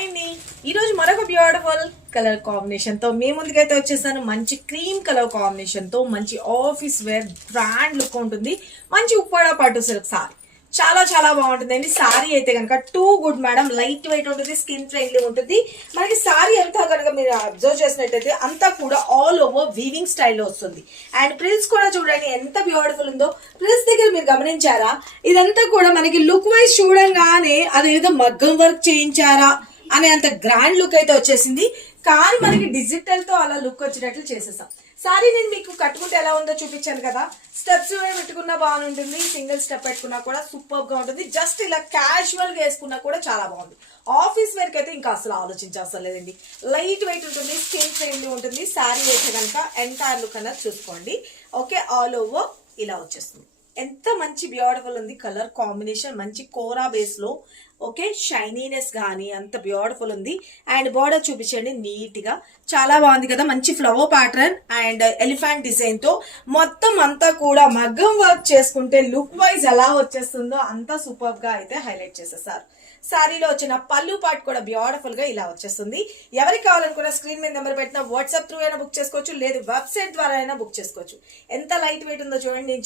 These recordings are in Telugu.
హాయ్ అండి. ఈరోజు మరొక బ్యూటిఫుల్ కలర్ కాంబినేషన్ తో మీ ముందుకైతే వచ్చేసాను. మంచి క్రీమ్ కలర్ కాంబినేషన్ తో మంచి ఆఫీస్ వేర్ బ్రాండ్ లుక్ ఉంటుంది. మంచి ఉప్పాడ పట్టు సిల్క్ సారీ చాలా చాలా బాగుంటుందండి. సారీ అయితే కనుక too good madam. Light weight ఉంటుంది, స్కిన్ ఫ్రెండ్లీ ఉంటుంది. మనకి సారీ అంతా కనుక మీరు అబ్జర్వ్ చేసినట్టయితే అంతా కూడా ఆల్ ఓవర్ వీవింగ్ స్టైల్లో వస్తుంది. అండ్ ప్రిల్స్ కూడా చూడండి ఎంత బ్యూటిఫుల్ ఉందో. ప్రిల్స్ దగ్గర మీరు గమనించారా, ఇదంతా కూడా మనకి లుక్ వైజ్ చూడంగానే అదేదో మగ్గం వర్క్ చేయించారా అనే అంత గ్రాండ్ లుక్ అయితే వచ్చేసింది. కానీ మనకి డిజిటల్ తో అలా లుక్ వచ్చేటట్లు చేసేసాం. సారీ నేను మీకు కట్టుకుంటే ఎలా ఉందో చూపించాను కదా. స్టెప్స్ పెట్టుకున్నా బాగుంటుంది, సింగిల్ స్టెప్ పెట్టుకున్నా కూడా సూపర్ గా ఉంటుంది. జస్ట్ ఇలా క్యాజువల్ గా వేసుకున్నా కూడా చాలా బాగుంది. ఆఫీస్ వేర్ అయితే ఇంకా అసలు ఆలోచించాల్సిన లేదండి. లైట్ వెయిట్ ఉంటుంది, స్కిన్ ఫ్రెండ్లీ ఉంటుంది. సారీ అయితే కనుక ఎంటైర్ లుక్ అన్నది చూసుకోండి. ఓకే, ఆల్ ఓవర్ ఇలా వచ్చేస్తుంది. ఎంత మంచి బ్యూటిఫుల్ ఉంది కలర్ కాంబినేషన్. మంచి కోరా బేస్ లో ఓకే, షైనీనెస్ కానీ అంత బ్యూటిఫుల్ ఉంది. అండ్ బార్డర్ చూపించండి నీట్ గా, చాలా బాగుంది కదా. మంచి flower pattern and elephant design తో మొత్తం అంతా కూడా మగ్గం వర్క్ చేసుకుంటే లుక్ వైజ్ ఎలా వచ్చేస్తుందో అంతా సూపర్ గా అయితే హైలైట్ చేసేసారు. సారీలో వచ్చిన పళ్ళు పార్ట్ కూడా బ్యూటిఫుల్ గా ఇలా వచ్చేస్తుంది. ఎవరికి కావాలనుకున్న స్క్రీన్ మీద నెంబర్ పెట్టిన వాట్సాప్ త్రూ అయినా బుక్ చేసుకోవచ్చు, లేదు వెబ్సైట్ ద్వారా అయినా బుక్ చేసుకోవచ్చు. ఎంత లైట్ వెయిట్ ఉందో చూడండి.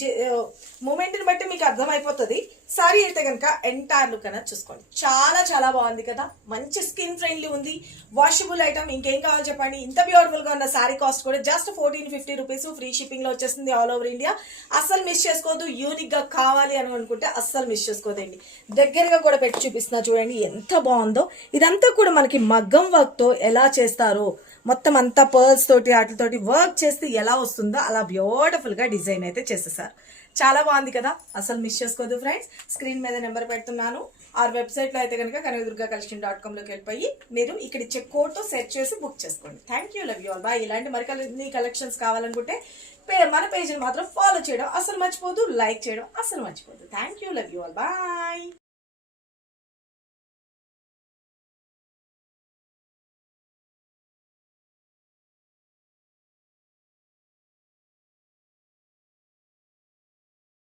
మూమెంట్ ని బట్టి మీకు అర్థమైపోతుంది. సారీ అయితే కనుక ఎంటైర్ లుక్ అనేది చూసుకోండి. చాలా చాలా బాగుంది కదా. మంచి స్కిన్ ఫ్రెండ్లీ ఉంది, వాషబుల్ ఐటమ్. ఇంకేం కావాలి చెప్పండి. ఇంత బ్యూటిఫుల్ గా ఉన్న సారీ కాస్ట్ కూడా జస్ట్ 1450 రూపీస్. ఫ్రీ షిప్పింగ్ లో వచ్చేస్తుంది ఆల్ ఓవర్ ఇండియా. అస్సలు మిస్ చేసుకోవద్దు. యూనిక్ గా కావాలి అని అనుకుంటే అస్సలు మిస్ చేసుకోదండి. దగ్గరగా కూడా పెట్టి చూపిస్తున్నా చూడండి ఎంత బాగుందో. ఇదంతా కూడా మనకి మగ్గం వర్క్ తో ఎలా చేస్తారో, మొత్తం అంతా పర్ల్స్ తోటి వాటితోటి వర్క్ చేస్తే ఎలా వస్తుందో అలా బ్యూటిఫుల్ గా డిజైన్ అయితే చేసేసారు. చాలా బాగుంది కదా, అసలు మిస్ చేసుకోవద్దు ఫ్రెండ్స్. స్క్రీన్ మీద నెంబర్ పెడుతున్నాను. ఆ వెబ్సైట్ లో అయితే కనుక kanavidurgacollection.com లోకి వెళ్ళిపోయి మీరు ఇక్కడ ఇచ్చే కోడ్ తో సెర్చ్ చేసి బుక్ చేసుకోండి. Thank you, love you all bye. ఇలాంటి మరిన్ని కలెక్షన్స్ కావాలనుకుంటే మన పేజ్ మాత్రం ఫాలో చేయడం అసలు మర్చిపోదు, లైక్ చేయడం అసలు మర్చిపోదు. Thank you, love you all bye.